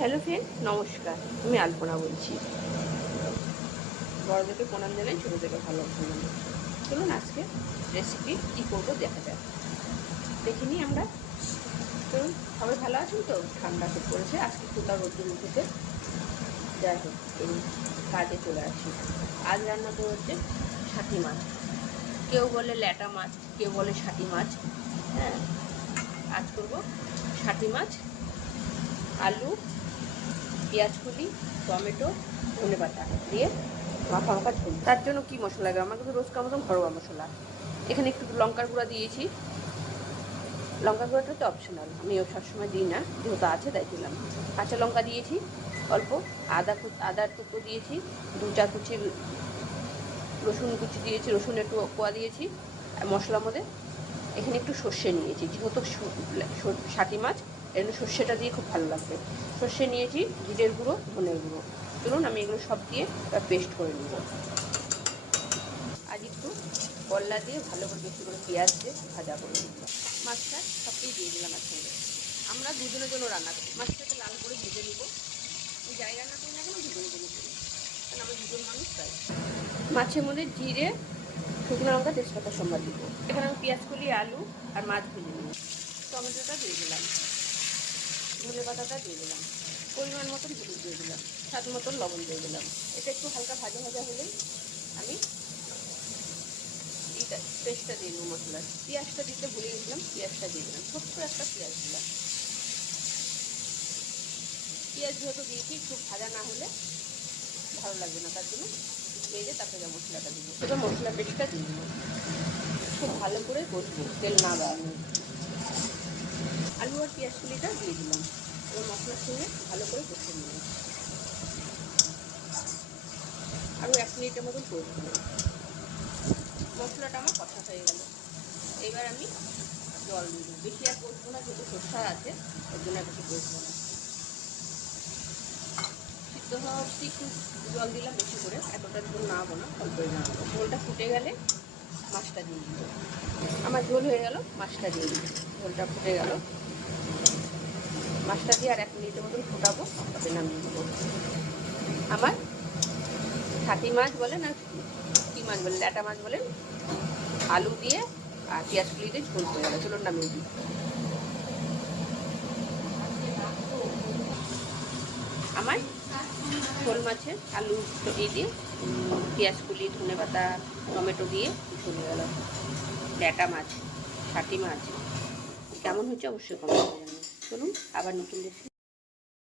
Hello friend, নমস্কার। আমি আলপনা বলছি। বড়দেরকে প্রণাম জানাই, ছোটোদেরকে ভালোবাসা জানাই। চলুন আজকে রেসিপি কী করবো দেখা যাক। দেখিনি আমরা। চলুন, সবাই ভালো আছেন তো? ঠান্ডা খুব পড়েছে, আজকে কোথা রোদ্দুর উঠেছে। যাই হোক, চলুন কাজে চলে আসি। আজ রান্না তো হচ্ছে ছাটি মাছ। কেউ বলে ল্যাটা মাছ, কেউ বলে ছাটি মাছ। হ্যাঁ, আজ করবো ছাটি মাছ। আলু, পেঁয়াজকলি, টমেটো, ধনেপাতা দিয়ে মাখা মাখা ঝোল। তার জন্য কী মশলা লাগে? আমার কাছে রোজকার মতন ঘরোয়া মশলা। এখানে একটু লঙ্কার গুঁড়া দিয়েছি। লঙ্কার গুঁড়াটা তো অপশনাল, আমিও সবসময় দিই না, যেহেতু আছে তাই দিলাম। কাঁচা লঙ্কা দিয়েছি অল্প, আদার টুকরো দিয়েছি, 2-4 কুচি রসুন কুচি দিয়েছি, রসুন একটু কোয়া দিয়েছি। আর মশলার মধ্যে এখানে একটু সর্ষে নিয়েছি, যেহেতু ছাটি মাছ, এর জন্য সর্ষেটা দিয়ে খুব ভালো লাগবে। সর্ষে নিয়েছি, জিরের গুঁড়ো, ধনের গুঁড়ো। চলুন আমি এগুলো সব দিয়ে পেস্ট করে নেব। আজ একটু কল্লা দিয়ে ভালো করে বেশি করে পেঁয়াজ দিয়ে ভাজা করে দিলাম। মাছটা সবটাই দিয়ে দিলাম একসঙ্গে। আমরা দুজনের জন্য রান্না করি, মাছটাকে লাল করে ভেজে নেব। আমি যাই রান্না করি না কেন দুজনের জন্য করি, কারণ আমরা দুজন মানুষ তাই। মাছের মধ্যে জিরে, শুকনো লঙ্কা, তেজপাতা সম্বাদ দিব। এখানে আমি পেঁয়াজকলি, আলু আর মাছ ভেজে নিই। টমেটোটা দিয়ে দিলাম, ধনে পাতাটা দিয়ে দিলাম, পরিমাণ মতন হলুদ দিয়ে দিলাম, স্বাদ মতন লবণ দিয়ে দিলাম। এটা একটু হালকা ভাজা ভাজা হলেই আমি এইটা পেস্টটা দিয়ে দেবো মশলার। পেঁয়াজটা দিতে ভুলে গেছিলাম, পেঁয়াজটা দিয়ে দিলাম, ছোট্ট একটা পেঁয়াজ দিলাম। পেঁয়াজ যেহেতু দিয়েছি, খুব ভাজা না হলে ভালো লাগবে না, তার জন্য ভেজে তারপরে মশলাটা দিব। এবার মশলা পেস্টটা দিয়ে দেবো, খুব ভালো করে কষবো, তেল না দেওয়া। আলু আর পেঁয়াজকলিটা দিয়ে দিলাম, এবার মশলার সঙ্গে ভালো করে কষে নেব। আরও 1 মিনিটের মতন কষবো। মশলাটা আমার কষা হয়ে গেল, এবার আমি জল দিয়ে দেবো। বেশি আর কষবো না, যেহেতু সর্ষা আছে ওর জন্য বেশি কষবো না। সিদ্ধ হওয়া অবধি একটু জল দিলাম বেশি করে, এতটা ঝোল নামাবো না, অল্পই নামাবো। ঝোলটা ফুটে গেলে মাছটা দিয়ে দিব। আমার ঝোল হয়ে গেল, মাছটা দিয়ে দিব। ঝোলটা ফুটে গেল, মাছটা দিয়ে আর 1 মিনিটের মতন ফুটাবো, তারপরে নামিয়ে দেবো। আমার ছাটি মাছ বলেন আর কী মাছ বলেন, ল্যাটা মাছ বলেন, আলু দিয়ে আর পেঁয়াজকলি দিয়ে ঝোল হয়ে গেল। চলুন নামিয়ে দিই। আমার শোল মাছের আলু দিয়ে দিয়ে পেঁয়াজকলি, ধনেপাতা, টমেটো দিয়ে ঝোল হয়ে গেল। ল্যাটা মাছ, ছাটি মাছ কেমন হয়েছে অবশ্যই কমেন্ট করে জানাবেন। চলুন আবার নতুন রেসিপি।